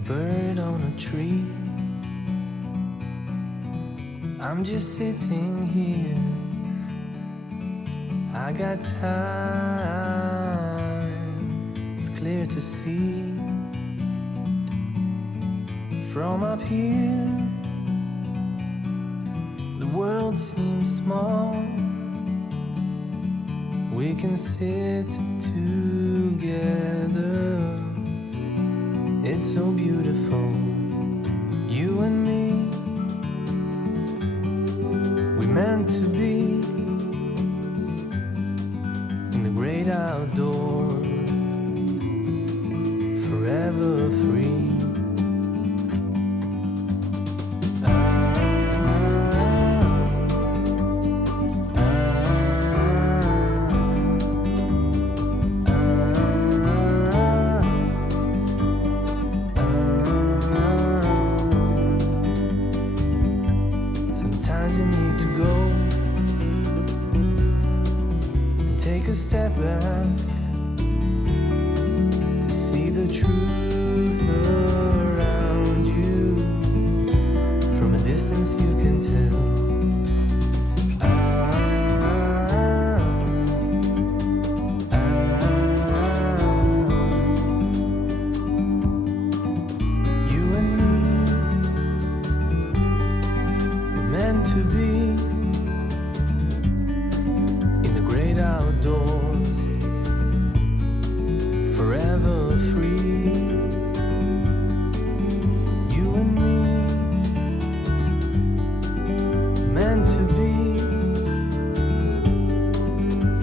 a bird on a tree. I'm just sitting here. I got time. It's clear to see from up here. The world seems small. We can sit together. It's so beautiful, you and me. We meant to be in the great outdoors, forever free. Sometimes you need to go and take a step back to see the truth around you. From a distance you can tell. You and me were meant to be in the great outdoors, forever free. You and me meant to be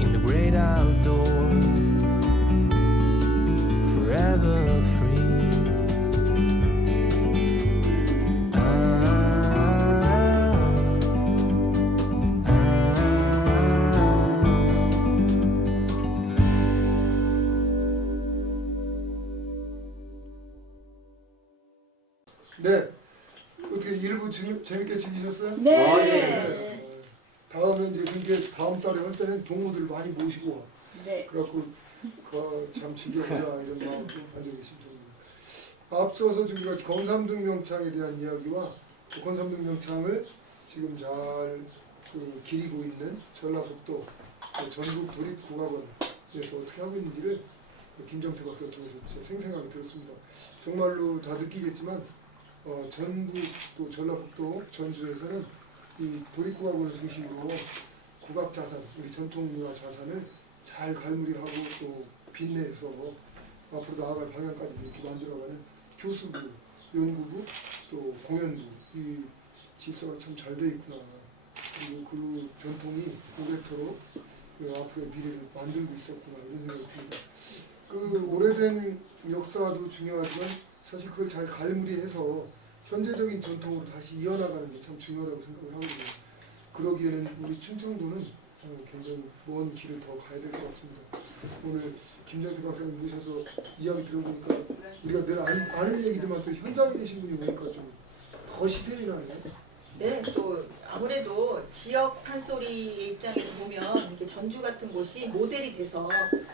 in the great outdoors, forever free. 네, 어떻게 일부 재밌게 즐기셨어요? 네. 네. 다음에 이제 그게 다음 달에 할 때는 동무들 많이 모시고 네. 그래갖고 참 즐겨보자 이런 마음으로 가지고 계신 분입니다. 앞서서 우리가 권삼등 명창에 대한 이야기와 그 권삼등 명창을 지금 잘 기리고 있는 전라북도 전국 도립국악원에서 어떻게 하고 있는지를 김정태 박사를 통해서 진짜 생생하게 들었습니다. 정말로 다 느끼겠지만 전국 또 전라북도 전주에서는 이 도립국악원을 중심으로 국악 자산, 우리 전통문화 자산을 잘 갈무리하고 또 빛내서 앞으로 나아갈 방향까지 이렇게 만들어가는 교수부, 연구부, 또 공연부 이 질서가 참 잘 돼 있구나. 그리고 그 전통이 오래도록 앞으로의 미래를 만들고 있었구나 이런 생각이 듭니다. 그 오래된 역사도 중요하지만 사실 그걸 잘 갈무리해서 현재적인 전통으로 다시 이어나가는 게 참 중요하다고 생각을 하거든요. 그러기에는 우리 충청도는 굉장히 먼 길을 더 가야 될 것 같습니다. 오늘 김정태 박사님 모셔서 이야기 들어보니까 우리가 늘 아는 얘기지만 또 현장에 계신 분이 보니까 좀 더 시샘이 나네요. 네, 또 아무래도 지역 판소리 입장에서 보면 이게 전주 같은 곳이 모델이 돼서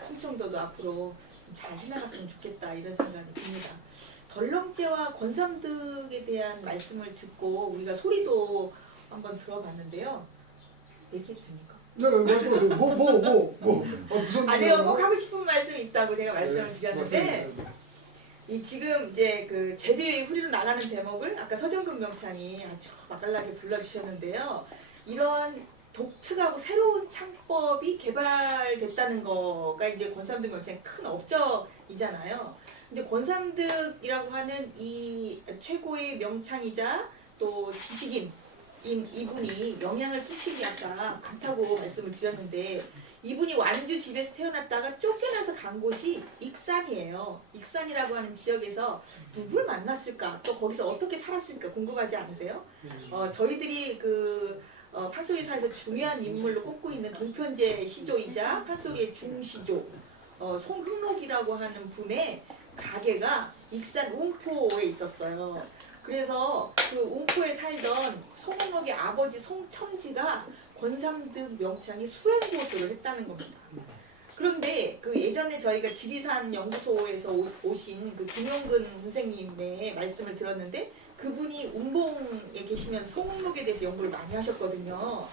충청도도 앞으로 잘 해나갔으면 좋겠다 이런 생각이 듭니다. 덜렁제와 권삼등에 대한 말씀을 듣고 우리가 소리도 한번 들어봤는데요. 얘기해도 됩니까? 네, 말씀하세요. 무슨 제가 꼭 하고 싶은 말씀이 있다고 제가 말씀을 드렸는데 맞습니다. 이 지금 이제 그 제비 후리로 나가는 대목을 아까 서정근 명창이 아주 맛깔나게 불러주셨는데요. 이런 독특하고 새로운 창법이 개발됐다는 거가 이제 권삼등 명창의 큰 업적이잖아요. 근데 권삼등이라고 하는 이 최고의 명창이자 또 지식인 이분이 영향을 끼친 게 아까 많다고 말씀을 드렸는데 이분이 완주 집에서 태어났다가 쫓겨나서 간 곳이 익산이에요. 익산이라고 하는 지역에서 누굴 만났을까? 또 거기서 어떻게 살았을까? 궁금하지 않으세요? 저희들이 판소리사에서 중요한 인물로 꼽고 있는 동편제 시조이자 판소리의 중시조 송흥록이라고 하는 분의 가게가 익산 웅포에 있었어요. 그래서 그 웅포에 살던 송흥록의 아버지 송첨지가 권삼등 명창이 수행고수를 했다는 겁니다. 그런데 그 예전에 저희가 지리산 연구소에서 오신 그 김용근 선생님의 말씀을 들었는데 그분이 운봉에 계시면서 송옥록에 대해서 연구를 많이 하셨거든요.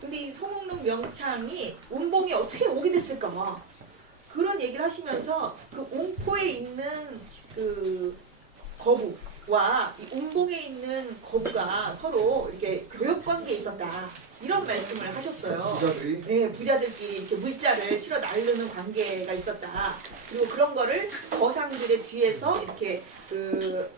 근데 이 송옥록 명창이 운봉에 어떻게 오게 됐을까? 그런 얘기를 하시면서 그 옹포에 있는 그 거부와 이 운봉에 있는 거부가 서로 이렇게 교역 관계에 있었다. 이런 말씀을 하셨어요. 부자들이 네, 부자들끼리 이렇게 물자를 실어 나르는 관계가 있었다. 그리고 그런 거를 거상들의 뒤에서 이렇게 그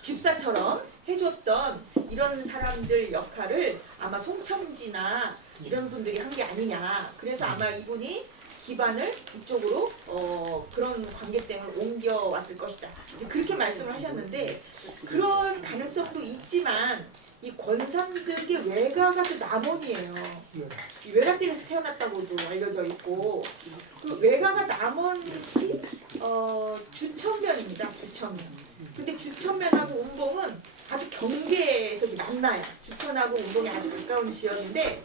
집사처럼 해줬던 이런 사람들 역할을 아마 송첨지나 이런 분들이 한 게 아니냐. 그래서 아마 이분이 기반을 이쪽으로 그런 관계 때문에 옮겨왔을 것이다. 그렇게 말씀을 하셨는데 그런 가능성도 있지만 이 권삼득의 외가가 또 남원이에요. 네. 이 외가댁에서 태어났다고도 알려져 있고 그 외가가 남원시 주천면입니다. 주천면. 근데 주천면하고 운봉은 아주 경계에서 만나요. 주천하고 운봉이 아주 가까운 지역인데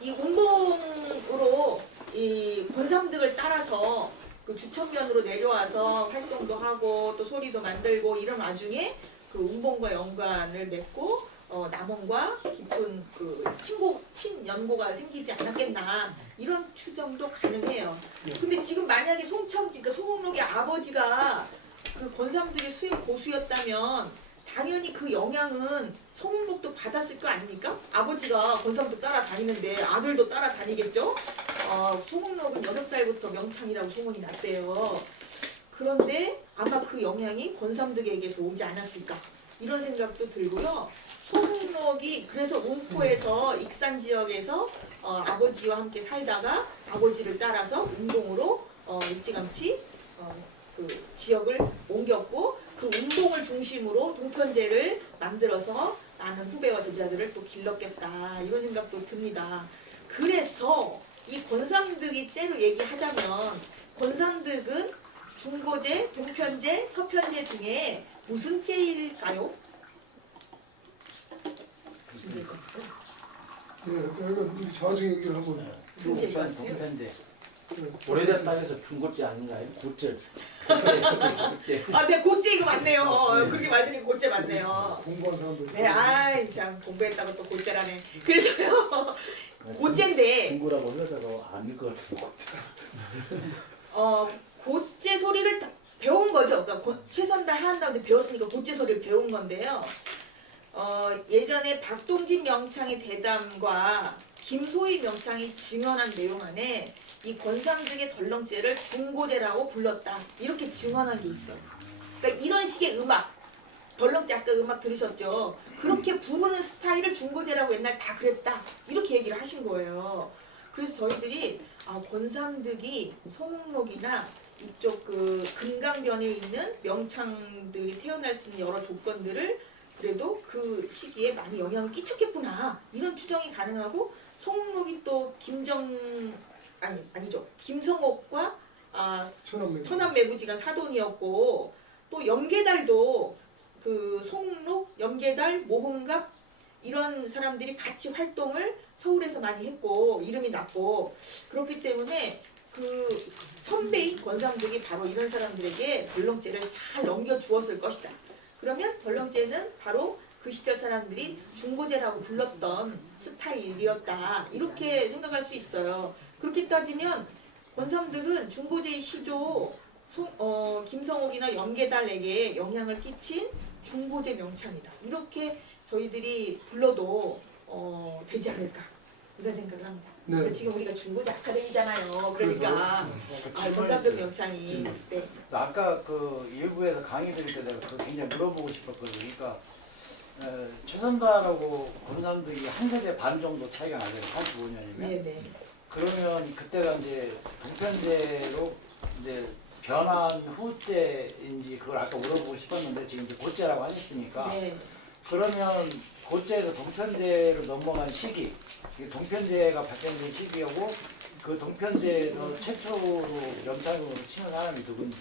이 운봉으로 이 권삼득을 따라서 그 주천면으로 내려와서 활동도 하고 또 소리도 만들고 이런 와중에 그 운봉과 연관을 맺고 남원과 깊은 그 친연고가 생기지 않았겠나 이런 추정도 가능해요. 근데 지금 만약에 송첨지, 그러니까 송옥록의 아버지가 그 권삼득의 수행 고수였다면 당연히 그 영향은 송옥록도 받았을 거 아닙니까? 아버지가 권삼득 따라다니는데 아들도 따라다니겠죠? 송옥록은 6살부터 명창이라고 소문이 났대요. 그런데 아마 그 영향이 권삼득에게서 오지 않았을까 이런 생각도 들고요. 송옥록이 그래서 옹포에서 익산 지역에서 아버지와 함께 살다가 아버지를 따라서 운동으로 일찌감치 그 지역을 옮겼고 그 운동을 중심으로 동편제를 만들어서 많은 후배와 제자들을 또 길렀겠다 이런 생각도 듭니다. 그래서 이 권삼득이 째로 얘기하자면 권삼득은 중고제, 동편제, 서편제 중에 무슨 제일까요? 네, 저희가 우리 자주 얘기를 한번 무슨 제일 같아요? 동편제. 네. 오래된 땅에서 중고제 아닌가요? 고제. 네, 고제 이거 맞네요. 그렇게 말드리고 고제 맞네요. 공부한 사람들. 네, 아이 참 공부했다고 또 고제라네. 그래서요, 고제인데 중고라고 해서 아닐 것 같아요. 고제 소리를 배운 거죠. 그러니까 최선달 한다는데 배웠으니까 고제 소리를 배운 건데요. 예전에 박동진 명창의 대담과 김소희 명창이 증언한 내용 안에 이 권삼득의 덜렁제를 중고제라고 불렀다. 이렇게 증언한 게 있어요. 그러니까 이런 식의 음악, 덜렁제 아까 음악 들으셨죠? 그렇게 부르는 스타일을 중고제라고 옛날 다 그랬다. 이렇게 얘기를 하신 거예요. 그래서 저희들이 권삼득이 송옥록이나 이쪽 그 금강변에 있는 명창들이 태어날 수 있는 여러 조건들을 그래도 그 시기에 많이 영향을 끼쳤겠구나 이런 추정이 가능하고 송옥록이 또 김성옥과 천안매부지간 사돈이었고 또 염계달도 그 송옥록, 염계달, 모흥갑 이런 사람들이 같이 활동을 서울에서 많이 했고 이름이 났고 그렇기 때문에 그 선배인 권삼득이 바로 이런 사람들에게 덜렁제를 잘 넘겨주었을 것이다. 그러면 덜렁제는 바로 그 시절 사람들이 중고제라고 불렀던 스타일이었다. 이렇게 생각할 수 있어요. 그렇게 따지면 권삼득은 중고제의 시조 김성옥이나 염계달에게 영향을 끼친 중고제 명창이다. 이렇게 저희들이 불러도 되지 않을까 이런 생각을 합니다. 네. 그러니까 지금 우리가 중고제 아카데미잖아요. 그러니까 권삼득 명창이 네. 아까 그 일부에서 강의 드릴 때 내가 그거 굉장히 물어보고 싶었거든요. 그러니까 최선달하고 권삼득이 한 세대 반 정도 차이가 나요. 85년이면. 네네. 그러면 그때가 이제 동편제로 이제 변한 후제인지 그걸 아까 물어보고 싶었는데 지금 이제 고제라고 하셨으니까 네. 그러면 고제에서 동편제로 넘어간 시기, 동편제가 발전된 시기하고 그 동편제에서 최초로 명창으로 치는 사람이 누군지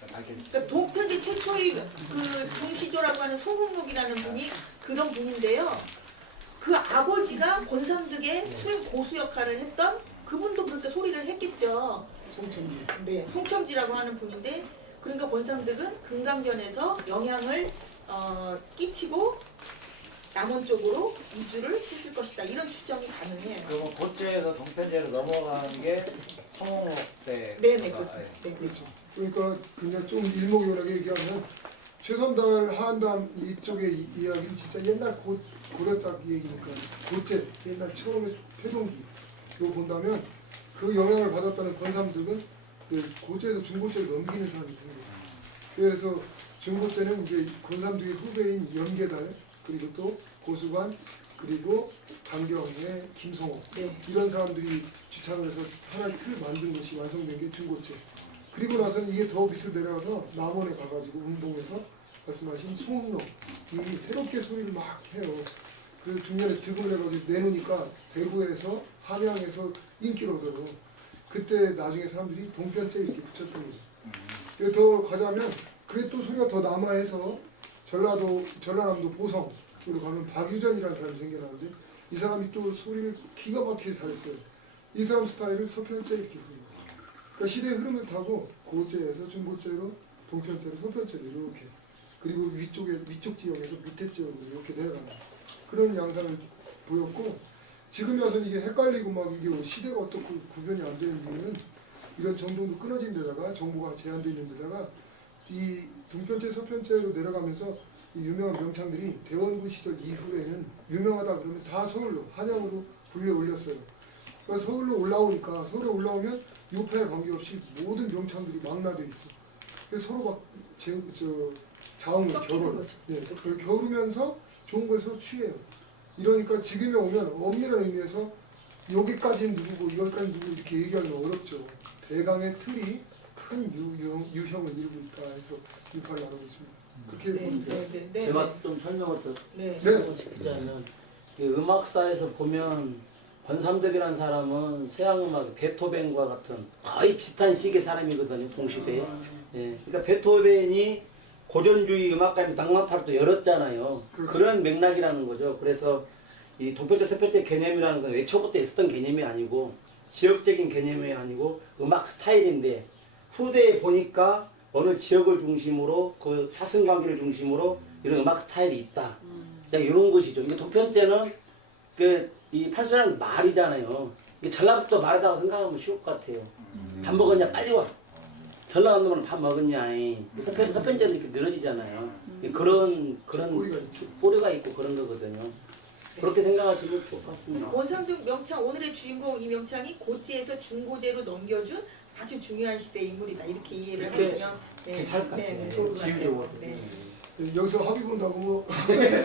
밝혀주세요. 그러니까 동편제 최초의 그 중시조라고 하는 송옥록이라는 분이 그런 분인데요. 그 아버지가 권삼득의 수행 고수 역할을 했던 그분도 그렇게 소리를 했겠죠. 송천리. 네, 송첨지라고 하는 분인데 그러니까 권삼득은 금강변에서 영향을 끼치고 남원 쪽으로 이주를 했을 것이다. 이런 추정이 가능해요. 그러면 고제에서 동편제로 넘어가는 게 성홍록 때. 네네, 그렇습니다. 네. 그렇죠. 그러니까 그냥 좀 일목요연하게 얘기하면 최선달 하한담 이쪽의 이야기는 진짜 옛날 고려짝 얘기니까 고제 옛날 처음에 태동기 이거 본다면 그 영향을 받았다는 권삼득은 그 고제에서 중고제를 넘기는 사람이 되는 거예요. 그래서 중고제는 이제 권삼득의 후배인 연계달 그리고 또 고수관 그리고 강경의 김성호 네. 이런 사람들이 지창을 해서 하나의 틀을 만든 것이 완성된 게 중고제. 그리고 나서는 이게 더 밑으로 내려가서 남원에 가가지고 운동해서 말씀하신 송흥록 이 새롭게 소리를 막 해요. 그래서 중년에 득을 해가지고 내놓으니까 대구에서 함양에서 인기를 얻어요. 그때 나중에 사람들이 동편제 이렇게 붙였던 거죠. 그래서 더 가자면 그게 또 소리가 더 남아해서 전라남도 보성으로 가면 박유전이라는 사람이 생겨나는데 이 사람이 또 소리를 기가 막히게 잘했어요. 이 사람 스타일을 서편제 이렇게 부르는 거예요. 그러니까 시대의 흐름을 타고 고제에서 중고제로 동편제로 서편제로 이렇게 그리고 위쪽 지역에서 밑에 지역으로 이렇게 내려가는 그런 양상을 보였고 지금 와서는 이게 헷갈리고 막 이게 시대가 어떻고 구별이 안 되는 이유는 이런 정보도 끊어진 데다가 정보가 제한되어 있는 데다가 이 동편제 서편제로 내려가면서 이 유명한 명창들이 대원군 시절 이후에는 유명하다 그러면 다 서울로 한양으로 불려 올렸어요. 그러니까 서울로 올라오니까 서울에 올라오면 요파에 관계없이 모든 명창들이 망라돼 있어. 그래서 서로 막 자웅을 겨뤄. 네, 그 겨루면서 좋은 걸 서로 취해요. 이러니까 지금에 오면 엄밀한 의미에서 여기까지는 누구고 여기까지는 누구 이렇게 얘기하기는 어렵죠. 대강의 틀이 큰 유형을 이루고 있다 해서 유파를 나누고 있습니다. 그렇게 네, 보면 돼요. 네, 네, 제가 좀 설명을 더 네. 시키자면 이 음악사에서 보면 권삼득이라는 사람은 서양음악 베토벤과 같은 거의 비슷한 시기의 사람이거든요. 동시대에. 예, 그러니까 베토벤이 고전주의 음악가의 낭만파를 또 열었잖아요. 그렇죠. 그런 맥락이라는 거죠. 그래서 이 동편제 서편제 개념이라는 건 애초부터 있었던 개념이 아니고 지역적인 개념이 아니고 음악 스타일인데 후대에 보니까 어느 지역을 중심으로 그 사승관계를 중심으로 이런 음악 스타일이 있다. 그냥 이런 것이죠. 이게 동편제는 이 판소리라는 말이잖아요. 이게 전라북도 말이라고 생각하면 쉬울 것 같아요. 밥 먹었냐 빨리 와. 전라도 놈은 밥 먹었냐. 서편제는 이렇게 늘어지잖아요. 그런 뿌리가 있고 그런 거거든요. 그렇게 생각하시면 좋을 것 같습니다. 권삼득 명창 오늘의 주인공 이 명창이 고제에서 중고제로 넘겨준 아주 중요한 시대 인물이다 이렇게 이해를 이렇게 하시면 괜찮을 것 같아요. 네, 좋을 것 같아요. 비유적으로. 네. 여기서 합의 본다고 뭐 네네.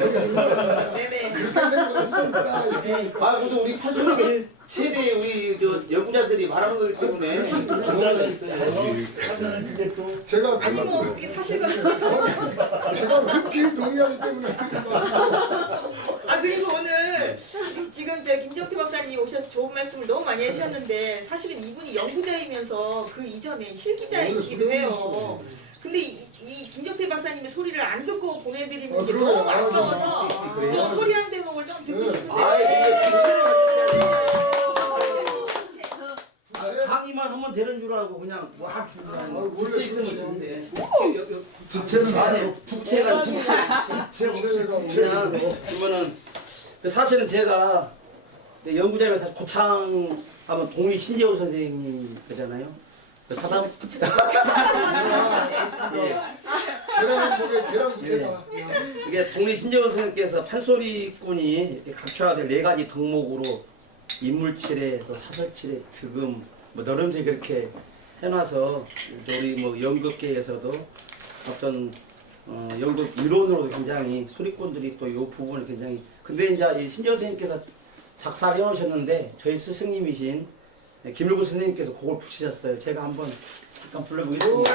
그렇게 생각했습니다. 네. 아, 그래도 우리 판소리가 최대 우리 연구자들이 말하는 거기 때문에 중요가 있어요. 제가 아니 뭐 그게 사실과 제가 흔쾌히 동의하기 때문에 드린 말씀입니다. 아 그리고 오늘 지금 김정태 박사님이 오셔서 좋은 말씀을 너무 많이 해주셨는데 사실은 이분이 연구자이면서 그 이전에 실기자이시기도 해요. 근데 이 김정태 박사님의 소리를 안 듣고 보내드리는 게 그러네요. 너무 아까워서 그래요? 좀 소리 한 대목을 좀 듣고 네. 싶은데 아, 이게 기체를 네. 강의만 하면 되는 줄 알고 그냥 와 주는 원래 부채 있으면 그렇지. 좋은데 부채는 아니 부채가 제가 그러면은 사실은 제가 연구자면서 고창 하면 동리 신재호 선생님 그잖아요. 사담 예. 계란 목에 계란 부채가 이게 동리 신재호 선생님께서 판소리꾼이 이렇게 갖춰야 될 4가지 덕목으로 인물칠에 또 사설칠에 득음 뭐 너름새 그렇게 해놔서 우리 뭐 연극계에서도 어떤 연극 이론으로도 굉장히 소리꾼들이 또 이 부분을 굉장히 근데 이제 이 신재호 선생님께서 작사를 해오셨는데 저희 스승님이신 김일구 선생님께서 곡을 붙이셨어요. 제가 한번 잠깐 불러보겠습니다.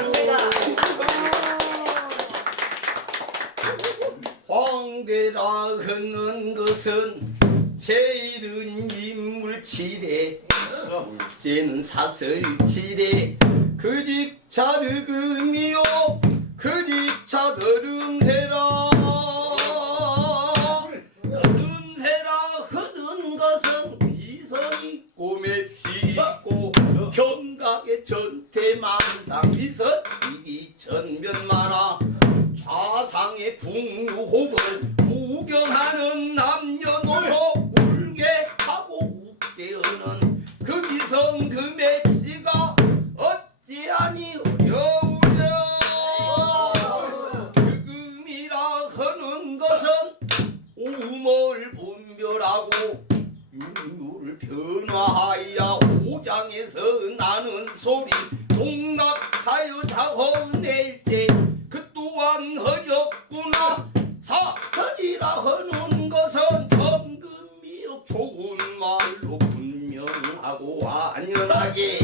황대라 하는 것은 제일은 인물치레 쟤는 사설치레 그집 자득음이요 그집 자더름세라 음세라 하는 것은 이성이 꼬맵시 내 풍류호흡을 구경하는 남녀노소 울게 하고 웃게 하는 그 기성 그 맵시가 어찌하니 어려우랴. 흑음이라 하는 것은 오물 분별하고 윤율 변화하여 오장에서 나는 소리 동락하여 자허낼 때 그 또한 어렵구나. 사설이라 하는 것은 정금이요 좋은 말로 분명하고 안연하게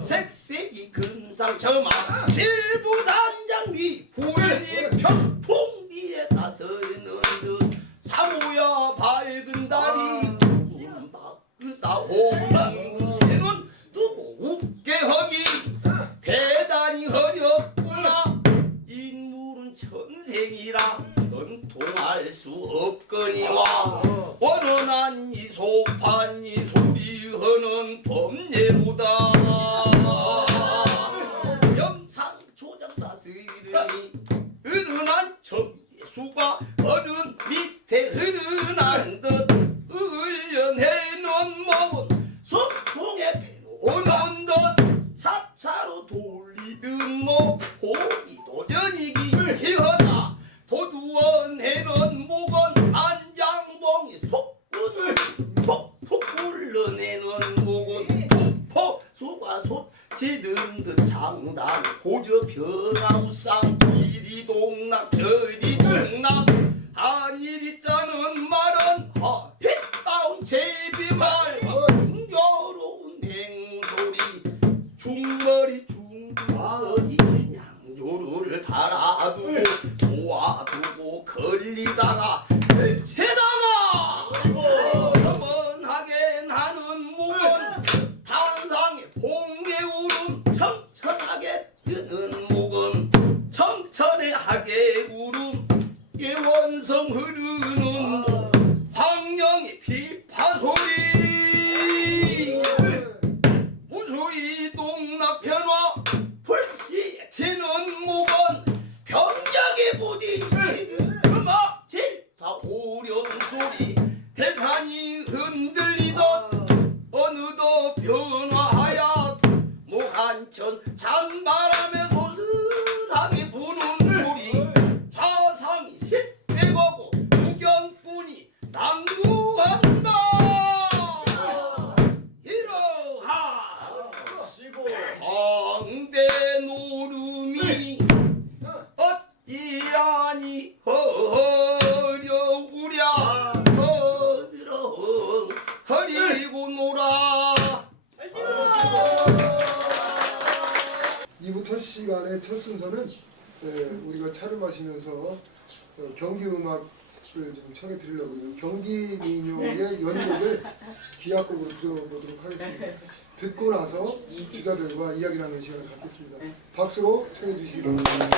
색색이 금상첨화 칠부단장비 부인이 평풍비에 나서는 듯 사모야 밝은 달이 바꾸다 오는 그새는 두고 웃게 하기 대단히 어렵구나. 인물은 천생이라 전통할 수 없거니와 원원한 이 소판 이 소리하는 법례보다 영상 조작 다스리니 은은한 정예수가 어른 밑에 흐르는 듯 흘려내는 먹은 손통에 배놓는 듯 차차로 돌리든 뭐 고기도 연이기 희하다. 도두어내는 목은 안장봉이 속군을 톡톡 굴러내는 목은 폭포 수가솥 지든 듯 장단 고저 변화우상 이리 동락 저리 동락 한일이 짜는 말은 햇다운 제비말 흥겨로운 행소리 중머리 중머리 양조를 달아두고 모아두고 걸리다가 펼치다가 험원하게 나는 목은 탄상의 봉개울음 청천하게 뜨는 목은 청천의 울음 예원성 흐르는 황령의 비파소리 무수히 동락변화 불시에 튀는 목은 병력이 부딪히는 음악 질타 오련 소리 대산이 흔들리던 어느덧 변화하여 모한천 잔바람에 소슬하게 부는 소리 사상이 실세거고 무견뿐이 낭구한다. 이러하 황대 노름이 어찌하니 어려우랴. 어들어 허리고 놀아. 2부 첫 시간의 첫 순서는 우리가 차를 마시면서 경기 음악을 좀 청해 드리려고요. 경기 민요의 연극을 기악곡으로 들어보도록 하겠습니다. 듣고 나서 주자들과 이야기 나누는 시간을 갖겠습니다. 박수로 청해 주시기 바랍니다.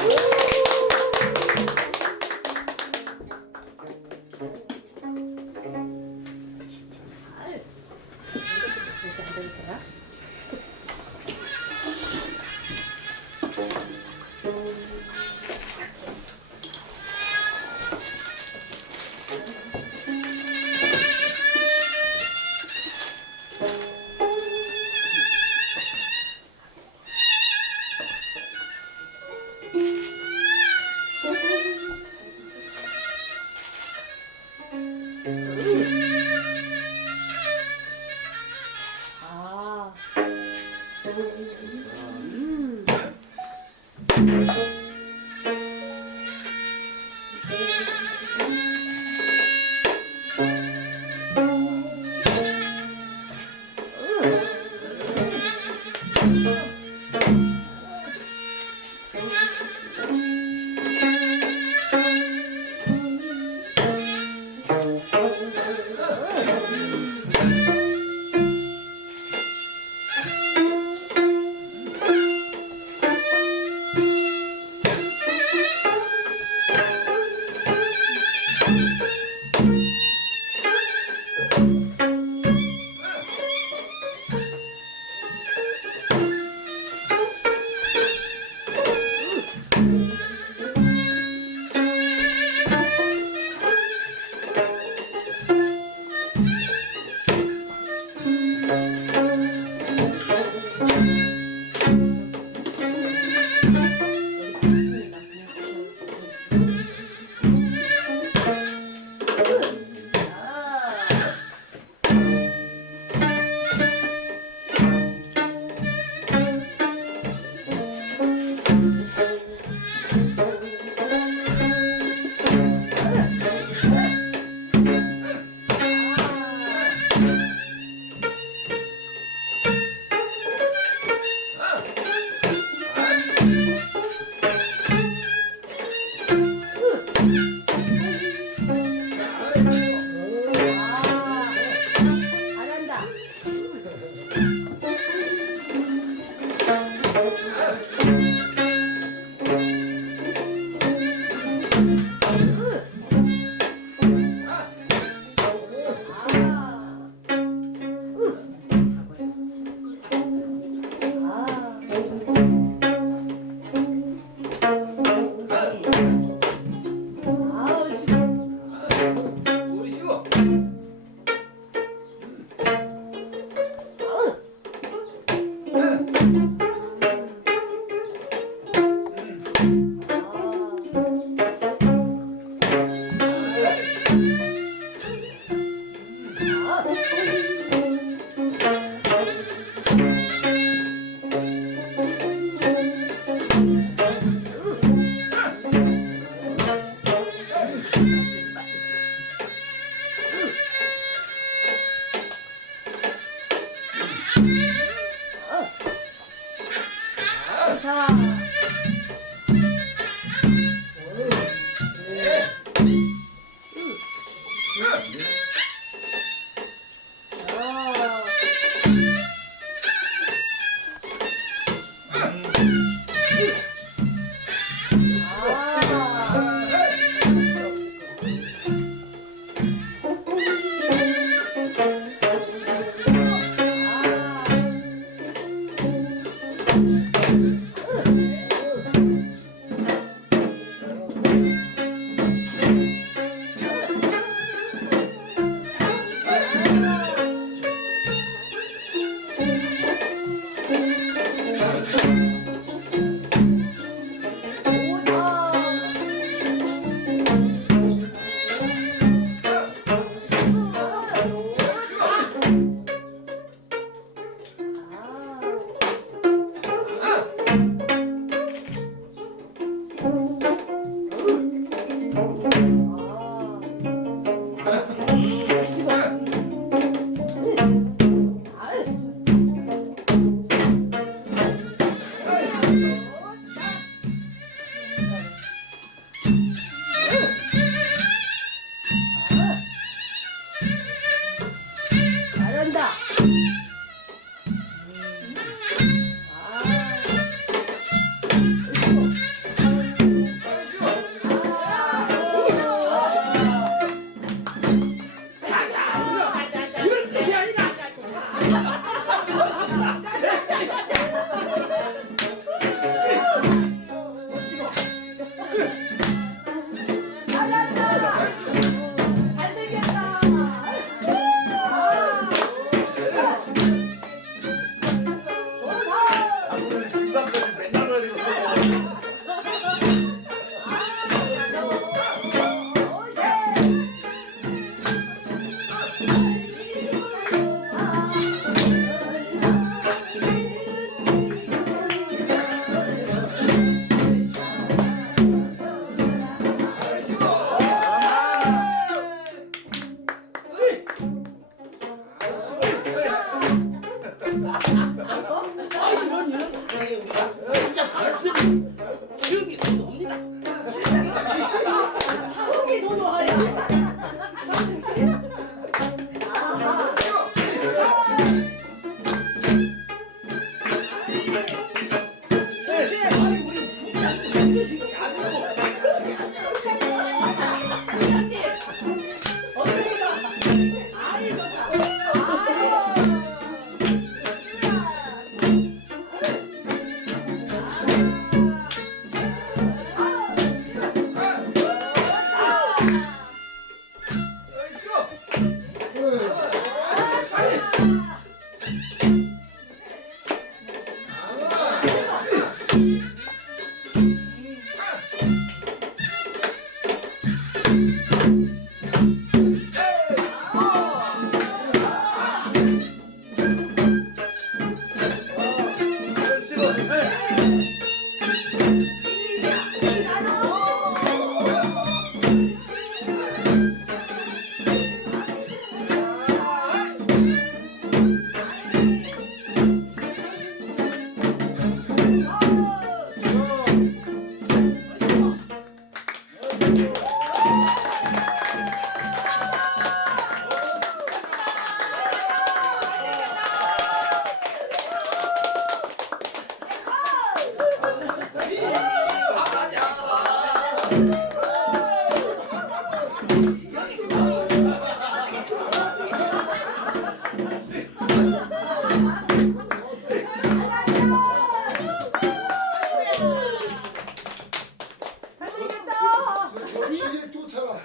저 시계 쫓아가.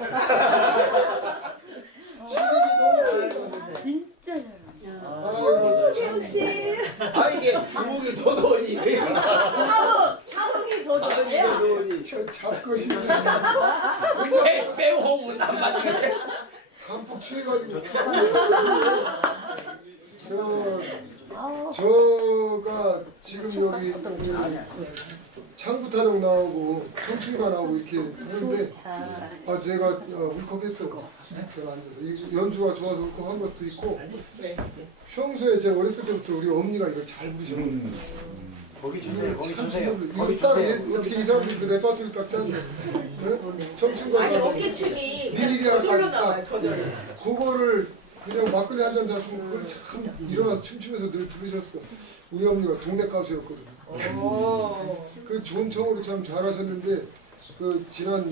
시계가 너무 진짜 잘한다. 아이고, 최욱 씨. 아 이게 주먹이 도도니 자흥이 더 자은이 좋아요. 도도니 저 잡것이 배호흡은 안 맞는데 단풍 취해가지고. 저가 지금 여기 창부타령 나오고 청춘가 나오고 이렇게 하는데 제가 울컥했어요. 제가 앉아서 이 연주가 좋아서 울컥한 것도 있고 평소에 제가 어렸을 때부터 우리 어머니가 이거 잘 부르셨거든요. 거기 주세요. 거기 참 주세요. 이거 거기 딱 주세요. 어떻게 이 사람들이 그 레파토리 딱 짰는데 청춘가 아니 어깨춤이 그냥 니리리가 저절로 딱- 나와요. 저절로. 그거를 그냥 막걸리 한 잔 잡수고 그걸 참 일어나서 춤추면서 늘 부르셨어. 우리 어머니가 동네 가수였거든요. 그 좋은 청으로 참 잘하셨는데 그 지난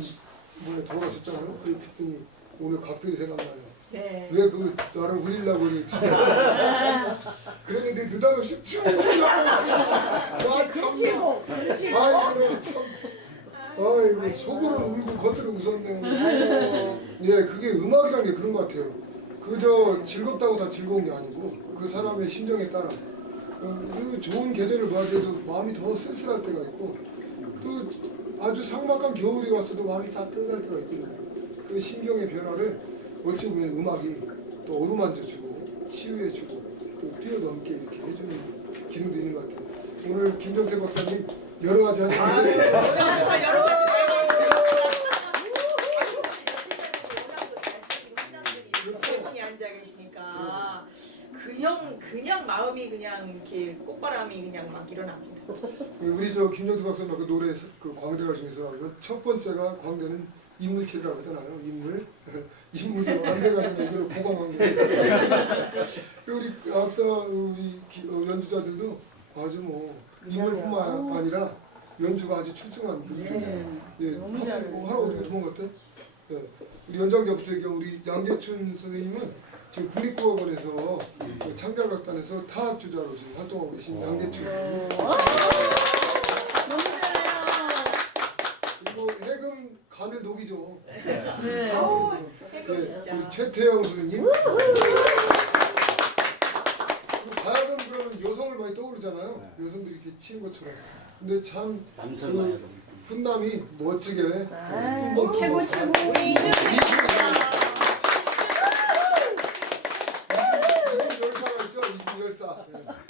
뭐에 돌아가셨잖아요. 그랬더니 오늘 각별히 생각나요. 네. 왜 그 나를 울리려고 그랬지? 그랬는데 느닷없이 춤을 추려고 했어. 나 참나. 아이고 참. 아이고 속으로는 울고 겉으로 웃었네. 예, 그게 음악이란 게 그런 것 같아요. 그저 즐겁다고 다 즐거운 게 아니고 그 사람의 심정에 따라 그 좋은 계절을 맞이해도 마음이 더 쓸쓸할 때가 있고 또 아주 삭막한 겨울이 왔어도 마음이 따뜻할 때가 있거든요. 그 심경의 변화를 어찌 보면 음악이 또 어루만져주고 치유해주고 또 뛰어넘게 이렇게 해주는 기능도 있는 것 같아요. 오늘 김정태 박사님 여러 가지 하셨는데 여러 가지 세 분이 앉아 계시니까 그냥 마음이 그냥 이렇게 꽃바람이 그냥 막 일어납니다. 우리 저 김정태 박사님 그 노래 그 광대가 중에서 첫 번째가 광대는 인물체라고 하잖아요. 인물이 광대가 중에서 보강한 거예요. 우리 악사 우리 연주자들도 아주 뭐 인물뿐만 아니라 연주가 아주 출중한 분이에요. 예, 너무 잘해. 하나 어디가 도망갔대? 예, 우리 연장자부터 얘기한 우리 양재춘 선생님은 지금 국립국악원에서 그 창작악단에서 타악주자로 지금 활동하고 계신 양재춘. 너무 잘해요. 그리고 해금 간을 녹이죠. 네. 아우, 예, 해금 진짜. 우리 최태영 선생님. 가야금 그러면 여성을 많이 떠오르잖아요. 여성들이 이렇게 치는 것처럼. 근데 참 남성 많이 그 훈남이 멋지게 아, 최고 최고. 우리 이준희 열사가 있죠. 이준열사.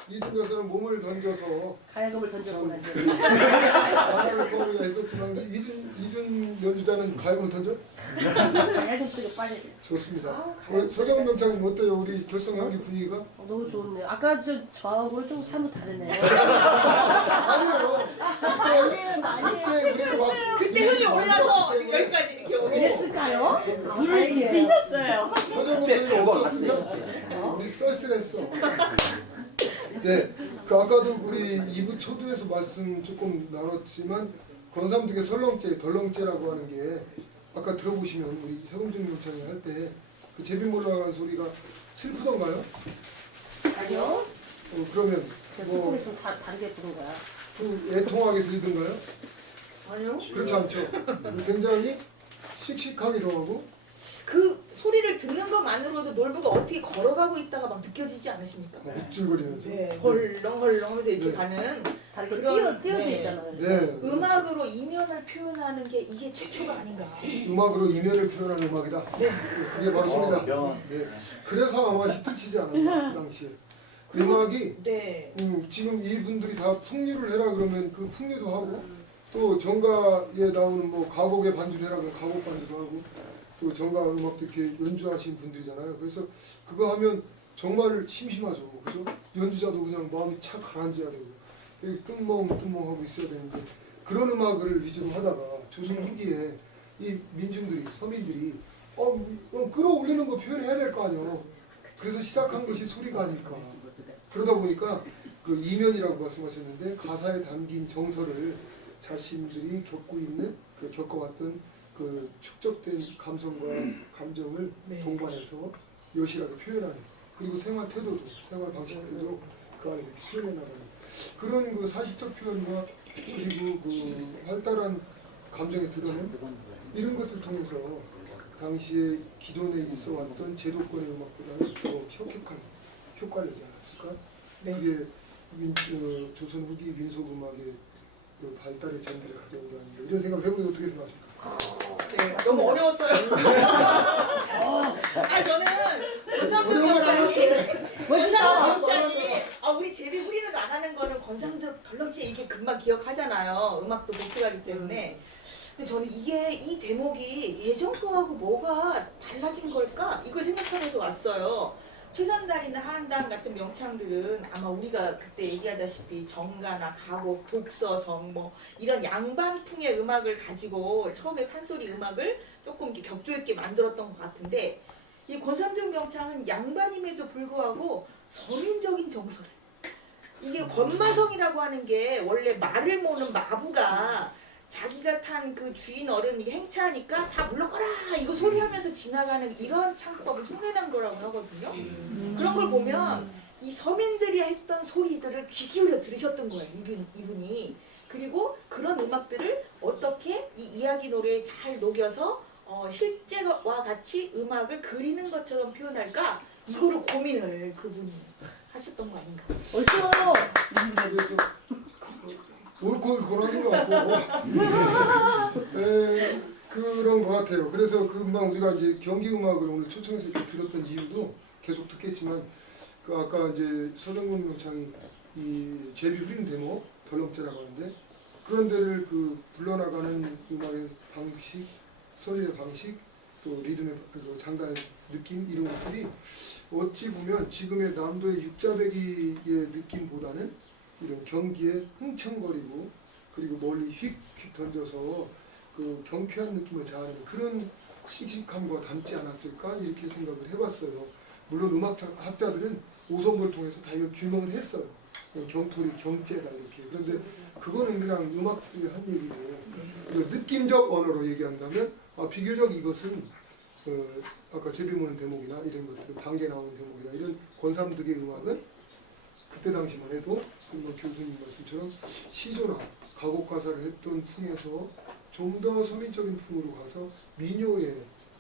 이준 여사는 몸을 던져서 가야금을 던졌고 난 나라를 거우려 했었지만 이준 연주자는 가야금을 던져? 가야금 속에 빠져요. 좋습니다. 서정훈 명창님 어때요? 우리 결성향기 분위기가? 너무 좋네요. 아까 저하고 좀 사뭇 다르네요. 아니요. 그때 우리를 막 그때 흥이 올라서 지금 여기까지 이렇게 오게 그랬을까요? 불을 다행이에요. 지피셨어요. 서정훈 선생님 없었으면 우리 썰쓸했어. 네, 그 아까도 우리 2부 초두에서 말씀 조금 나눴지만 권삼득의 설렁제, 덜렁제라고 하는 게 아까 들어보시면 우리 서금준 명창이 할 때 그 제비 몰라가는 소리가 슬프던가요? 아니요. 그러면 제가 뭐 듣고 있으면 다 다르게 부른 거야. 좀 애통하게 들리던가요? 아니요. 그렇지 않죠. 굉장히 씩씩하기도 하고 그 소리를 듣는 것만으로도 놀부가 어떻게 걸어가고 있다가 막 느껴지지 않으십니까? 욱줄거리면서. 네, 헐렁헐렁 하면서 이렇게 네. 가는 다르게 그런- 뛰어도 네. 있잖아요. 네. 음악으로 이면을 표현하는 게 이게 최초가 아닌가. 음악으로 이면을 표현하는 음악이다. 네. 그게 바로 소리다. 명언. 네. 그래서 아마 히트 치지 않았나 그 당시에. 음악이 네. 지금 이분들이 다 풍류를 해라 그러면 그 풍류도 하고 또 정가에 나오는 뭐 가곡의 반주를 해라 그러면 가곡 반주도 하고 또 정가 음악도 이렇게 연주하신 분들이잖아요. 그래서 그거 하면 정말 심심하죠. 그죠? 연주자도 그냥 마음이 착 가라앉아야 되고 되게 뜬멍뜬멍하고 있어야 되는데 그런 음악을 위주로 하다가 조선 후기에 이 민중들이 서민들이 끌어올리는 거 표현해야 될 거 아니에요. 그래서 시작한 것이 소리가 아닐까. 그러다 보니까 그 이면이라고 말씀하셨는데 가사에 담긴 정서를 자신들이 겪고 있는 겪어왔던 그 축적된 감성과 감정을 네. 동반해서 여실하게 표현하는 그리고 생활 태도도 생활 방식들도 그 안에 이렇게 표현해 나가는 그런 그 사실적 표현과 그리고 그 활달한 감정의 드러냄 이런 것들 통해서 당시에 기존에 있어왔던 제도권의 음악보다는 더 혁혁한 효과를 내지 않았을까? 네. 그게 조선 후기 민속 음악의 그 발달의 전기를 가져온 게 아닌가 이런 생각을 해보니 어떻게 생각하십니까? 네, 너무 어려웠어요. 저는 권상득 명장이 멋있다. 우리 제비 후리를 나가는 거는 권상득 덜렁치 이게 금방 기억하잖아요. 음악도 독특하기 때문에. 근데 저는 이 대목이 예전 거하고 뭐가 달라진 걸까? 이걸 생각하면서 왔어요. 최선달이나 하한당 같은 명창들은 아마 우리가 그때 얘기하다시피 정가나 가곡, 독서성 뭐 이런 양반풍의 음악을 가지고 처음에 판소리 음악을 조금 이렇게 격조 있게 만들었던 것 같은데 이 권삼중 명창은 양반임에도 불구하고 서민적인 정서를 이게 권마성이라고 하는 게 원래 말을 모는 마부가 자기가 탄 그 주인 어른이 행차하니까 다 물러가라 이거 소리하면서 지나가는 이런 창법을 흉내낸 거라고 하거든요. 그런 걸 보면 이 서민들이 했던 소리들을 귀 기울여 들으셨던 거예요. 이분이. 그리고 그런 음악들을 어떻게 이 이야기 노래에 잘 녹여서 실제와 같이 음악을 그리는 것처럼 표현할까 이거를 고민을 그분이 하셨던 거 아닌가. 옳죠. 그래서 옳고 그러는 것 같고 그런 것 같아요. 그래서 그 음악 우리가 이제 경기 음악을 오늘 초청해서 이렇게 들었던 이유도 계속 듣겠지만 그 아까 이제 서정근 명창이 이 제비 후리는 대목 덜렁째라고 하는데 그런 데를 그 불러나가는 음악의 방식, 소리의 방식, 또 리듬의 그 장단의 느낌 이런 것들이 어찌 보면 지금의 남도의 육자배기의 느낌보다는 이런 경기에 흥청거리고 그리고 멀리 휙휙 던져서 그 경쾌한 느낌을 자아내는 그런 씩씩함과 닮지 않았을까 이렇게 생각을 해봤어요. 물론 음악학자들은 오성을 통해서 다 이걸 규명을 했어요. 경토리, 경제다 이렇게. 그런데 그거는 그냥 음악들이 한 얘기고 느낌적 언어로 얘기한다면 비교적 이것은 아까 제비무는 대목이나 이런 것들 반개 나오는 대목이나 이런 권삼득의 음악은 그때 당시만 해도 교수님 말씀처럼 시조나 가곡 가사를 했던 풍에서 좀 더 서민적인 풍으로 가서 민요의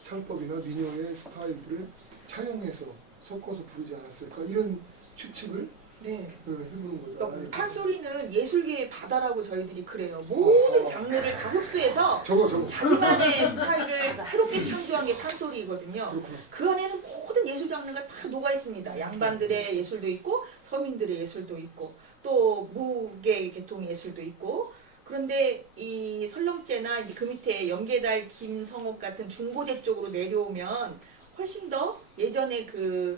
창법이나 민요의 스타일을 차용해서 섞어서 부르지 않았을까 이런 추측을 네. 해보는 거죠. 그러니까 판소리는 예술계의 바다라고 저희들이 그래요. 모든 장르를 다 흡수해서 저거 자기만의 스타일을 새롭게 창조한 게 판소리거든요. 그렇구나. 그 안에는 모든 예술 장르가 다 녹아 있습니다. 양반들의 예술도 있고 서민들의 예술도 있고 또 무계 계통의 예술도 있고 그런데 이 설렁제나 이제 그 밑에 연계달 김성옥 같은 중고제 쪽으로 내려오면 훨씬 더 예전에 그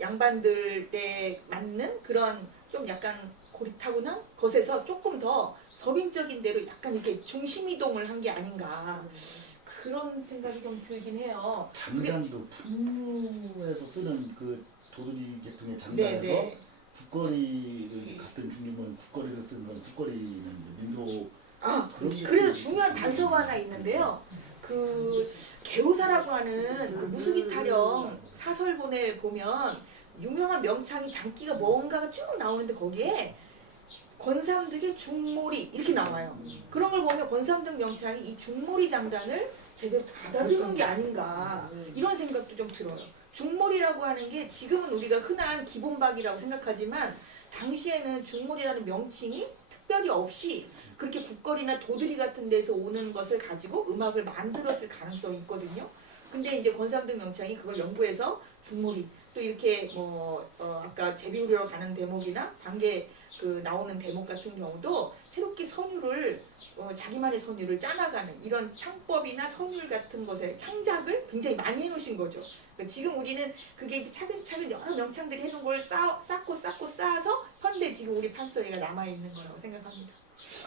양반들에 맞는 그런 좀 약간 고리타분한 것에서 조금 더 서민적인 대로 약간 이렇게 중심 이동을 한 게 아닌가 그런 생각이 좀 들긴 해요. 장단도 풍류에서 쓰는 그 도둑이 계통의 장단에서 네. 국거리를 같은 중림은 국거리를 쓰는 건 국거리는 민족 그래서 중요한 단서가 하나 있는데요. 그 개호사라고 하는 그 무수기 타령 사설본에 보면 유명한 명창이 장기가 뭔가가 쭉 나오는데 거기에 권삼득의 중몰이 이렇게 나와요. 그런 걸 보면 권삼득 명창이 이 중몰이 장단을 제대로 가다듬은 게 아닌가 이런 생각도 좀 들어요. 중몰이라고 하는 게 지금은 우리가 흔한 기본박이라고 생각하지만 당시에는 중몰이라는 명칭이 특별히 없이 그렇게 국거리나 도드리 같은 데서 오는 것을 가지고 음악을 만들었을 가능성이 있거든요. 근데 이제 권삼등 명창이 그걸 연구해서 중몰이 또 이렇게 아까 제비우리로 가는 대목이나 반개 그 나오는 대목 같은 경우도 새롭게 선율을 자기만의 선율을 짜나가는 이런 창법이나 선율 같은 것에 창작을 굉장히 많이 해놓으신 거죠. 그러니까 지금 우리는 그게 이제 차근차근 여러 명창들이 해놓은 걸 쌓고 쌓아서 현대 지금 우리 판소리가 남아있는 거라고 생각합니다.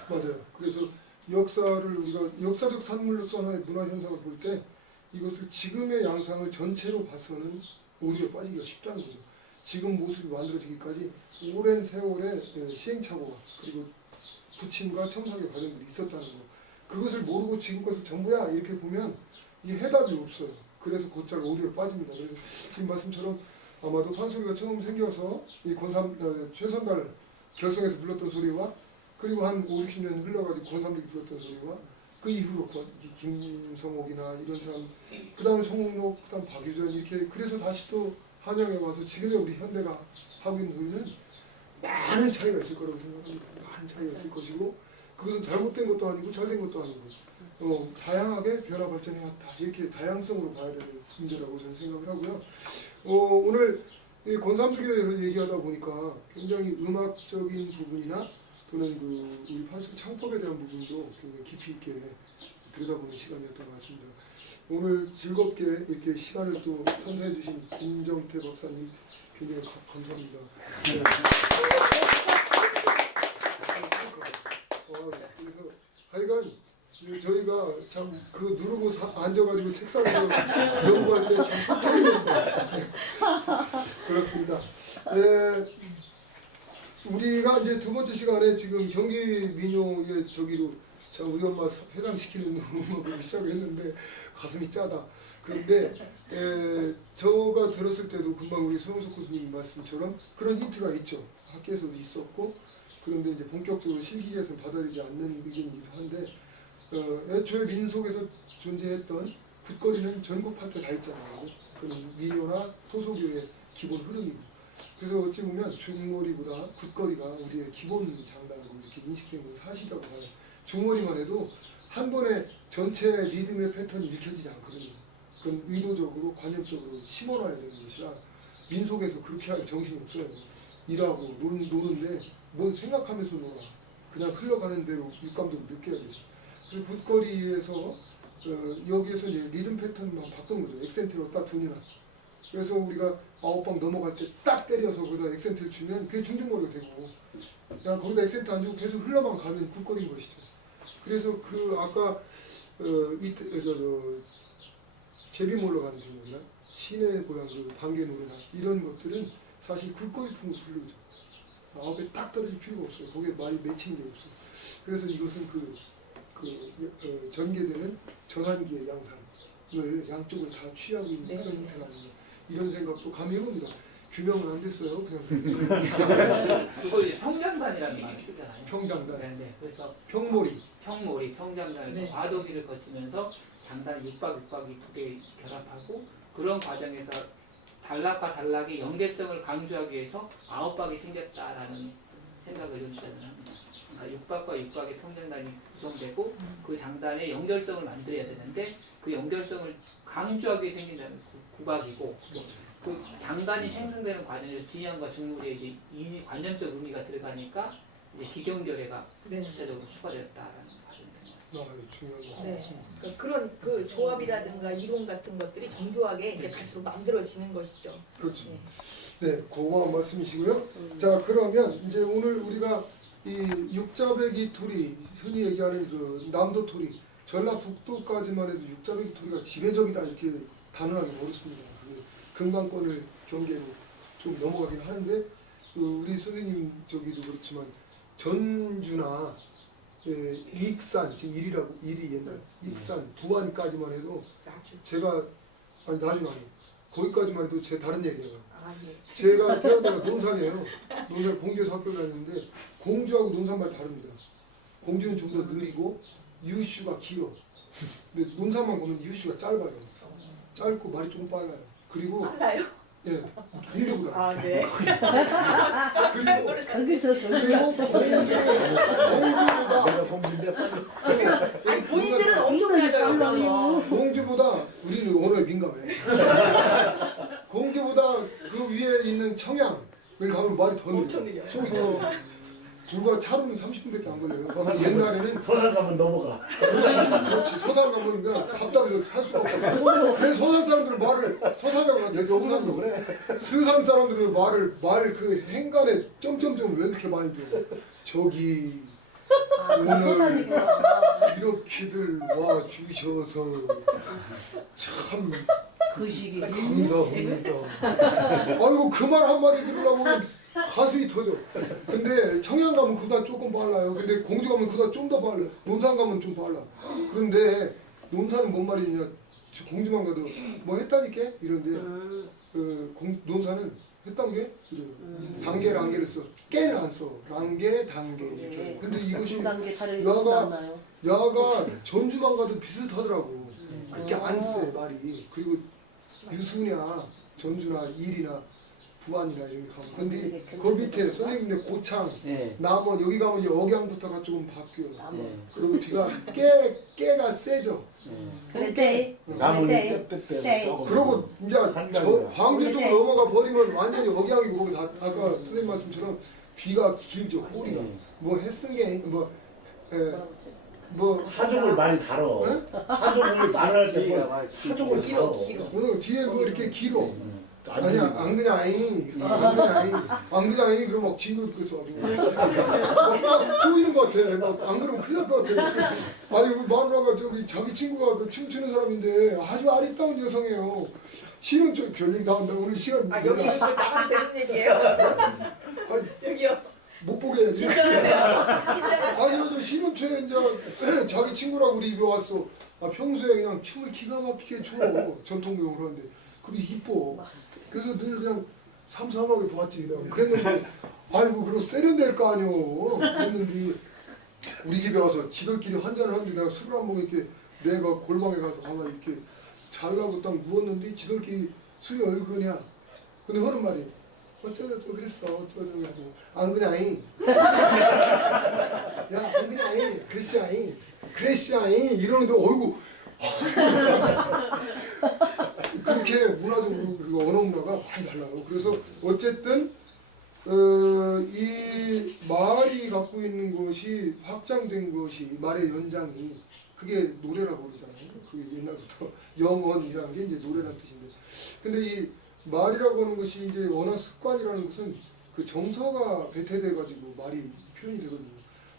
맞아요. 그래서 역사를 우리가 역사적 산물로서 하나의 문화 현상을 볼 때 이것을 지금의 양상을 전체로 봐서는 오류에 빠지기가 쉽다는 거죠. 지금 모습이 만들어지기까지 오랜 세월의 시행착오가 그리고 부침과 첨삭의 과정들이 있었다는 거. 그것을 모르고 지금 것을 전부야 이렇게 보면 이 해답이 없어요. 그래서 곧잘 오류에 빠집니다. 그래서 지금 말씀처럼 아마도 판소리가 처음 생겨서 이 최선달 결성해서 불렀던 소리와 그리고 한 5, 60년 흘러가지고 권삼득이 불렀던 소리와 그 이후로 김성옥이나 이런 사람 그 다음에 송옥록, 그 다음 박유전 이렇게 그래서 다시 또 한양에 와서 지금의 우리 현대가 하고 있는 소리는 많은 차이가 있을 거라고 생각합니다. 많은 차이가 있을 것이고 그것은 잘못된 것도 아니고 잘된 것도 아니고 다양하게 변화 발전해 왔다. 이렇게 다양성으로 봐야 될 문제라고 저는 생각을 하고요. 오늘 이 권삼득에 대해서 얘기하다 보니까 굉장히 음악적인 부분이나 또는 그 우리 판소리 창법에 대한 부분도 굉장히 깊이 있게 들여다보는 시간이었던 것 같습니다. 오늘 즐겁게 이렇게 시간을 또 선사해 주신 김정태 박사님 굉장히 감사합니다. 그래서 하여간 저희가 참 그 누르고 앉아가지고 책상에서 연구할 때 참 소통이었어요. 그렇습니다. 우리가 이제 두 번째 시간에 지금 경기 민요의 저기로 참 우리 엄마 회상시키는 음악을 시작했는데 가슴이 짜다. 그런데 저가 들었을 때도 금방 우리 서영석 교수님 말씀처럼 그런 힌트가 있죠. 학교에서도 있었고 그런데 이제 본격적으로 실기에서는 받아들이지 않는 의견이기도 한데 애초에 민속에서 존재했던 굿거리는 전국 팔도 다 있잖아요. 그런 민요나 토속요의 기본 흐름이고 그래서 어찌 보면 중몰이보다 굿거리가 우리의 기본 장단으로 이렇게 인식된 건 사실이라고 봐요. 중몰이만 해도 한 번에 전체 리듬의 패턴이 읽혀지지 않거든요. 그건 의도적으로 관념적으로 심어놔야 되는 것이라 민속에서 그렇게 할 정신이 없어요. 일하고 노는데 뭔 생각하면서 놀아. 그냥 흘러가는 대로 육감적으로 느껴야 되죠. 그래서 굿거리에서 여기에서 이제 리듬 패턴만 바꾼 거죠. 액센트로 딱 두니라. 그래서 우리가 아홉방 넘어갈 때 딱 때려서 거기다 액센트를 주면 그게 중중거리가 되고 그냥 거기다 액센트 안 주고 계속 흘러만 가면 굿거리인 것이죠. 그래서 그 아까 제비몰러 가는 경우나 시내 고향 그 반개 노래나 이런 것들은 사실 굿거리풍을 부르죠. 아홉에 딱 떨어질 필요가 없어요. 거기에 말이 맺힌 게 없어요. 그래서 이것은 전개되는 전환기의 양상을 양쪽을 다 취하고 있는 그런 형태가 아닌가 이런 생각도 감히 해봅니다. 규명은 안 됐어요. 그냥 그거 이제 평장단이라는 말을 쓰잖아요. 평장단. 네. 그래서 평몰이. 평몰이 평장단에서 네. 과도기를 거치면서 장단 육박이 두 개 결합하고 그런 과정에서 단락과 단락의 연계성을 강조하기 위해서 9박이 생겼다라는 생각을 주장을 합니다. 그러니까 육박과 육박의 평장단이 구성되고 그 장단의 연결성을 만들어야 되는데 그 연결성을 강조하기 위해 생긴다는 구박이고 그 장단이 생성되는 과정에서 진양과 중물의 이제 이 관념적 의미가 들어가니까 이제 기경절애가 구체적으로 추가되었다라는 중요한 거. 네. 그런 그 조합이라든가 이론 같은 것들이 정교하게 이제 갈수록 만들어지는 것이죠. 그렇죠. 네. 네, 고마운 말씀이시고요. 자, 그러면 이제 오늘 우리가 이 육자배기 토리, 흔히 얘기하는 그 남도 토리, 전라북도까지만 해도 육자배기 토리가 지배적이다 이렇게 단언하기 어렵습니다. 금강권을 경계로 좀 넘어가긴 하는데 우리 선생님 저기도 그렇지만 전주나 익산 지금 일이 옛날 익산 부안까지만 해도 아주 제가 나중에 거기까지만 해도 제 다른 얘기예요. 네. 제가 태어난 데가 논산이에요. 논산 공주에서 학교를 다녔는데 공주하고 논산말 다릅니다. 공주는 좀 더 느리고 유슈가 길어. 근데 논산만 보면 이유시가 짧아요. 짧고 말이 조금 빨라요. 그리고 알아요? 예, 공주보다. 아 네. 그리고 거기서 공주보다 내가 공주인데 빨리 아니 본인들은 엄청 낮아요. 그런 거. 공주보다 우리는 언어에 민감해. 공주보다 그 위에 있는 청양을 가면 말이 더 엄청 느려. 느려요. 속이 더 느려. 불과 차로는 30분밖에 안 걸려요. 옛날에는 서산 가면 넘어가. 그렇지 서산 가면 그냥 답답해서 살 수가 없고. 그래서 서산 사람들은 말을 서산이라고 하지. 여기 오산도 그래. 서산 사람들은 말을 그 행간에 점점점 왜 그렇게 많이 줘? 저기 소산이구나. 이렇게들 와 주셔서 참 그 시기. 감사합니다. 아이고 그 말 한마디 들으려고 가슴이 터져. 근데 청양 가면 그보다 조금 빨라요. 근데 공주 가면 그보다 좀 더 빨라. 논산 가면 좀 빨라. 그런데 논산은 뭔 말이냐? 공주만 가도 뭐 했다니까 이런데 논산은 했단 게 이래요. 단계를 안개를 써. 깨는 안 써. 단계 이렇게. 근데 이것이 단계 다른 여가 야가 전주만 가도 비슷하더라고. 그렇게 안 써 말이. 그리고 유수냐 전주나 일이나 부안이나 이런 게 가면. 근데 그 밑에 선생님네 고창, 네. 남원 여기 가면 이제 억양부터가 조금 바뀌어. 네. 그리고 뒤가 깨가 세죠. 그때 남은 네. 때때 그러고 이제 저 광주 쪽으로 넘어가 버리면 완전히 억양이고 거기 다 아까 선생님 말씀처럼 귀가 길죠. 꼬리가 뭐 했은게 뭐 사족을 많이 다뤄. 네? 사족을 말할 때 뒤가 뭐 많이 사족을 길어, 다뤄. 길어. 뒤에 뭐 이렇게 길어. 안 아니야 들리고. 안 그냥 아니 그럼 막 징그러 죽겠어 막 쪼이는 것 같아 막 안 그러면 큰일 날 것 같아. 아니 그 마누라가 저기 자기 친구가 그 춤추는 사람인데 아주 아리따운 여성이에요. 실은 좀 별얘기 다 한다. 우리 시간 아 여기 이거 나가도 되는 얘기예요. 여기요. 못 보게 해야지. 진정하세요. 아니 저 신혼초에 이제 자기 친구랑 우리 집에 왔어. 아 평소에 그냥 춤을 기가 막히게 춰 전통무용을 하는데 그리고 이뻐. 그래서 늘 그냥 삼삼하게 봤지 그냥. 그랬는데 아이고 그럼 세련될 거 아니오. 그랬는데 우리 집에 와서 지들끼리 한잔을 하는데 내가 술을 안 먹고 이렇게 내가 골방에 가서 가만히 이렇게 잘 가고 딱 누웠는데 지들끼리 술이 얼그냐. 근데 하는 말이 어쩌고저쩌고 그랬어 어쩌고저쩌고 하고 안 그냐잉 야 안 그냐잉 그랬시아잉 이러는데 어이구 그렇게 문화적으로 그 언어 문화가 많이 달라요. 그래서 어쨌든 이 말이 갖고 있는 것이 확장된 것이 말의 연장이 그게 노래라고 그러잖아요. 그게 옛날부터 영언이라는 게 이제 노래라는 뜻인데 근데 이 말이라고 하는 것이 이제 언어 습관이라는 것은 그 정서가 배태돼 가지고 말이 표현이 되거든요.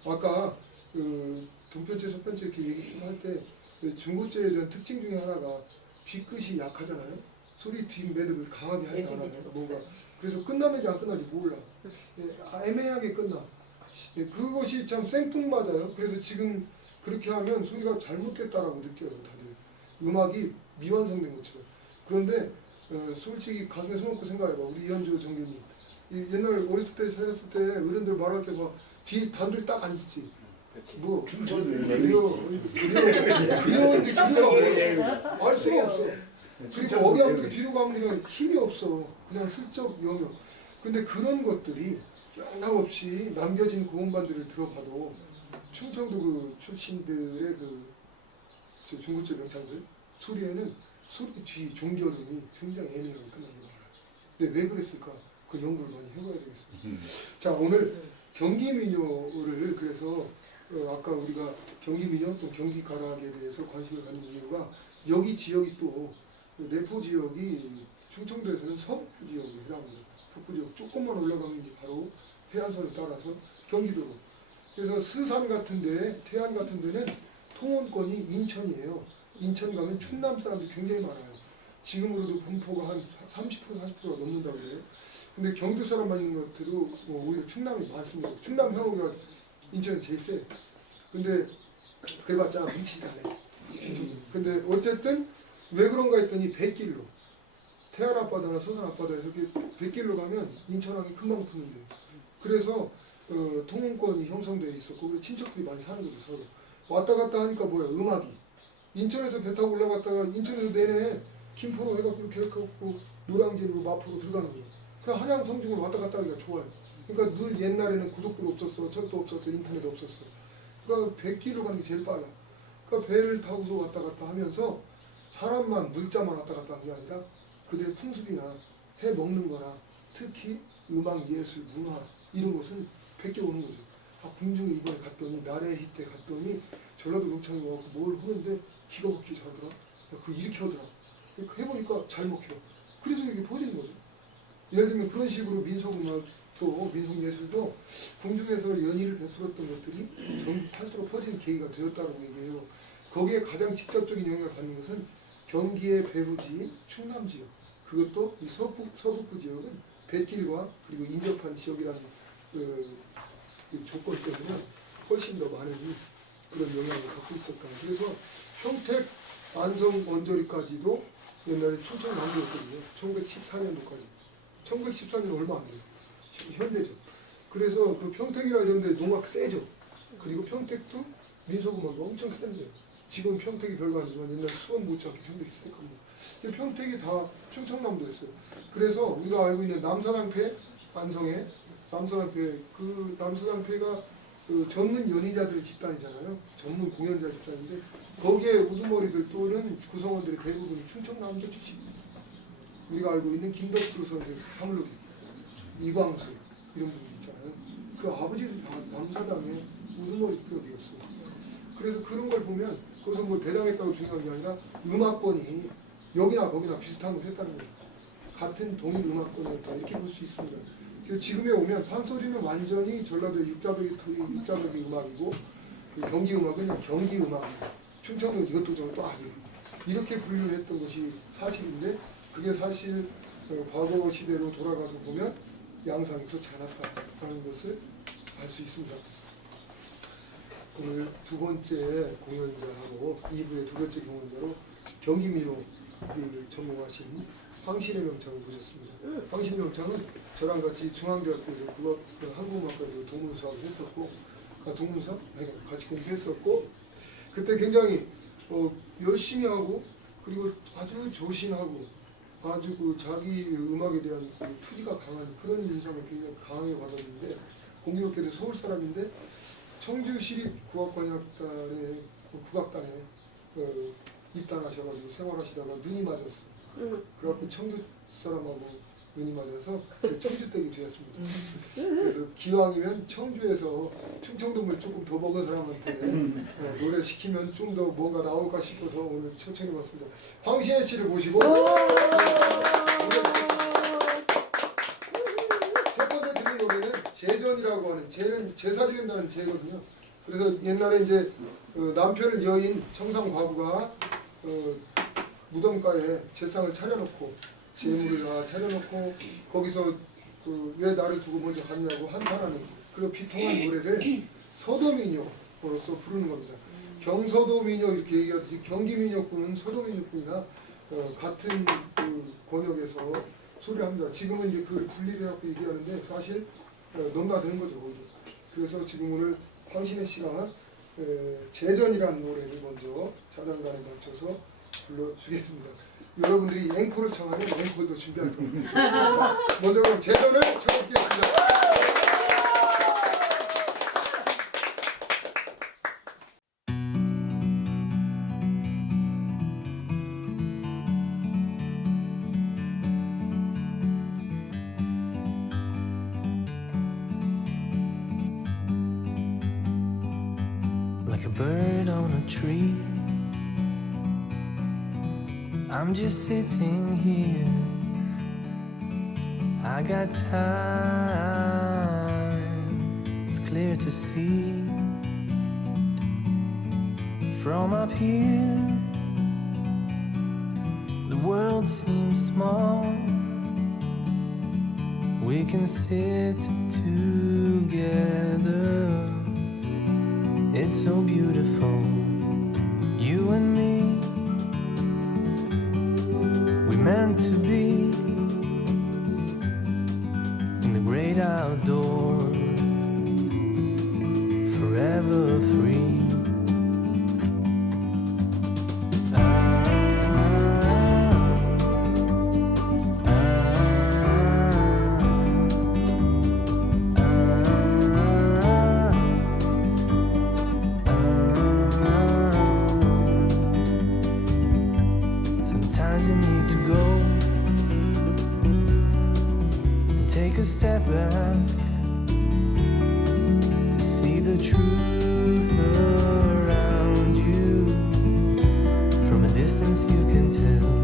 아까 그 동편제, 서편제 이렇게 얘기 좀 할 때 중고제에 대한 특징 중에 하나가 뒤끝이 약하잖아요. 소리 뒷매듭을 강하게 하지 않아요. 뭔가 그래서 끝나는지 안 끝나는지 몰라. 애매하게 끝나. 그것이 참 생뚱맞아요. 그래서 지금 그렇게 하면 소리가 잘못됐다라고 느껴요. 다들 음악이 미완성된 것처럼. 그런데 솔직히 가슴에 손 얹고 생각해봐. 우리 이현주 정교님 옛날 어렸을 때 살았을 때 어른들 말할 때 막 뒤 단둘이 딱 앉지. 뭐 그려 알 수가 없어. 그리고 억양도 뒤로 가면 그냥 힘이 없어. 그냥 슬쩍 여며. 근데 그런 것들이 영락없이 남겨진 고음반들을 들어봐도 충청도 그 출신들의 그 중고제 명창들 소리에는 소리 뒤 종결음이 굉장히 애매하게 끝나는 거예요. 근데 왜 그랬을까? 그 연구를 많이 해봐야 되겠습니다. 자 오늘 경기민요를 그래서 아까 우리가 경기민요 또 경기가락에 대해서 관심을 갖는 이유가 여기 지역이 또 내포 지역이 충청도에서는 서북부 지역에 해당합니다. 북부 지역 조금만 올라가면 이제 바로 해안선을 따라서 경기도로. 그래서 스산 같은데 태안 같은 데는 통원권이 인천이에요. 인천 가면 충남 사람들이 굉장히 많아요. 지금으로도 분포가 한 30% 40%가 넘는다고 그래요. 근데 경기도 사람만 있는 것들도 오히려 충남이 많습니다. 충남 향후가 인천은 제일 세. 근데 그래봤자 미치지 않아요. 근데 어쨌든 왜 그런가 했더니 백길로 태안 앞바다나 서산 앞바다에서 이렇게 백길로 가면 인천항이 금방 푸는데 그래서 통운권이 형성되어 있었고 그리고 친척들이 많이 사는 거죠 서로. 왔다 갔다 하니까 뭐야 음악이 인천에서 배 타고 올라갔다가 인천에서 내내 김포로 해갖고 이렇게 해갖고 노량진으로 마포로 들어가는 거예요. 그냥 한양 성중으로 왔다 갔다 하기가 좋아요. 그러니까 늘 옛날에는 고속도로 없었어, 철도 없었어, 인터넷 없었어. 그러니까 배길로 가는 게 제일 빨라. 그러니까 배를 타고서 왔다 갔다 하면서 사람만 물자만 왔다 갔다 하는 게 아니라 그들의 풍습이나 해 먹는 거나 특히 음악, 예술, 문화 이런 것은 베껴오는 거죠. 아, 궁중에 이번에 갔더니 나래 히때 갔더니 전라도 녹창에 와서 뭘 하는데 기가 막히게 잘하더라. 야, 그거 이렇게 하더라. 해보니까 잘 먹혀. 그래서 이게 퍼지는 거죠. 예를 들면 그런 식으로 민속음악도 민속예술도 궁중에서 연희를 베풀었던 것들이 전국 팔도로 퍼지는 계기가 되었다고 얘기해요. 거기에 가장 직접적인 영향을 받는 것은 경기의 배후지인 충남 지역, 그것도 이 서북부 지역은 뱃길과 그리고 인접한 지역이라는 그 조건 때문에 훨씬 더 많은 그런 영향을 갖고 있었다. 그래서 평택, 안성, 원조리까지도 옛날에 충청남도였거든요. 1914년도까지. 1914년 얼마 안 돼요. 현대죠. 그래서 그 평택이나 이런 데 농악 세죠. 그리고 평택도 민속음악이 엄청 센데요. 지금 평택이 별거 아니지만 옛날 수원 못지않게 평택이 셀 겁니다. 근데 평택이 다 충청남도였어요. 그래서 우리가 알고 있는 남서당패, 안성에 남서당패, 그 남서당패가 그 전문 연희자들 집단이잖아요. 전문 공연자 집단인데 거기에 우두머리들 또는 구성원들의 대부분이 충청남도 출신입니다. 우리가 알고 있는 김덕수 선생, 사물놀이, 이광수 이런 분들 있잖아요. 그 아버지들이 다 남사당의 우두머리급이었어요. 그래서 그런 걸 보면 거기서 뭐 대단했다고 중요한 게 아니라 음악권이 여기나 거기나 비슷한 걸 했다는 거예요. 같은 동일 음악권이었다 이렇게 볼 수 있습니다. 그래서 지금에 오면 판소리는 완전히 전라도의 육자벽이 음악이고 그 경기 음악은 경기 음악이고 충청도 이것도 저것도 아니에요. 이렇게 분류했던 것이 사실인데 그게 사실 과거 시대로 돌아가서 보면 양상이 그렇지 않았다는 것을 알 수 있습니다. 오늘 두 번째 공연자로 2부의 두 번째 공연자로 경기민요를 전공하신 황신의 명창을 모셨습니다. 황신의 명창은 저랑 같이 중앙대학교에서 국악 한국음악과에서 동문 수업을 했었고, 동문 수업? 네, 같이 공부했었고, 그때 굉장히 열심히 하고 그리고 아주 조신하고 아주 그 자기 음악에 대한 그 투지가 강한 그런 인상을 굉장히 강하게 받았는데 공교롭게도 서울 사람인데 청주시립국악관악단의 국악단에 입단하셔가지고 생활하시다가 눈이 맞았어. 그래갖고 청주 사람하고 눈이 맞아서 청주댁이 되었습니다. 그래서 기왕이면 청주에서 충청도물 조금 더 먹은 사람한테 노래를 시키면 좀 더 뭔가 나올까 싶어서 오늘 초청해봤습니다. 황신혜 씨를 모시고 첫 번째 드린 노래는 제전이라고 하는, 제는 제사 지낸다는 제거든요. 그래서 옛날에 이제 남편을 여인 청상과부가 무덤가에 제상을 차려놓고 재물을 다 차려놓고 거기서 왜 나를 두고 먼저 갔냐고 한탄하는 그런 비통한 노래를 서도민요로서 부르는 겁니다. 경서도민요 이렇게 얘기하듯이 경기민요꾼은 서도민요꾼이나 같은 그 권역에서 소리를 합니다. 지금은 이제 그걸 분리를 해갖고 얘기하는데 사실 넘나드는 거죠 오히려. 그래서 지금 오늘 황신혜 씨가 제전이라는 노래를 먼저 자장가에 맞춰서 불러주겠습니다. 여러분들이 앵콜을 청하면 앵콜도 준비할 겁니다. 자, 먼저 그럼 제전을 쳐보겠습니다. Like a bird on a tree, I'm just sitting here. I got time, it's clear to see. From up here, the world seems small. We can sit together. It's so beautiful, you and me. We meant to be in the great outdoors, forever free. Sometimes you need to go and take a step back to see the truth around you. From a distance you can tell